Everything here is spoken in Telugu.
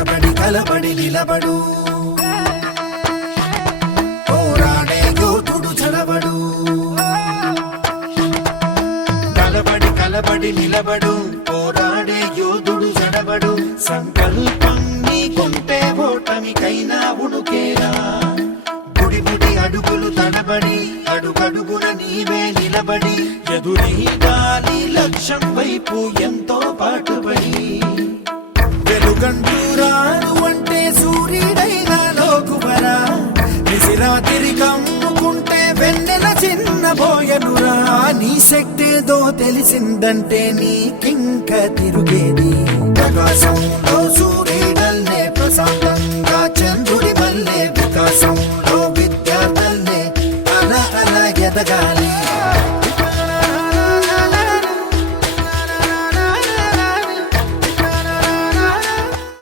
తడబడి కలబడి నిలబడు పోరాడే యోధుడు చడబడు కలబడి నిలబడు పోరాడే యోధుడు చడబడు సంకల్పం నీకుంటే ఓటమికైనా ఉడుకేరా బుడి బుడి అడుగులు తడబడి అడుగడుగున నీవే నిలబడి ఎదురీదాలి లక్ష్యం వైపు ఎంతో పాటుపడి వెలుగంటూ రాను అంటే సూర్యుడైనా లోకువరా నిసిరాతిరి కమ్ముకుంటే వెన్నెల చిన్నబోయనురా నీ శక్తేదో తెలిసిందంటే నీకింక తిరుగేది ప్రకాశంలో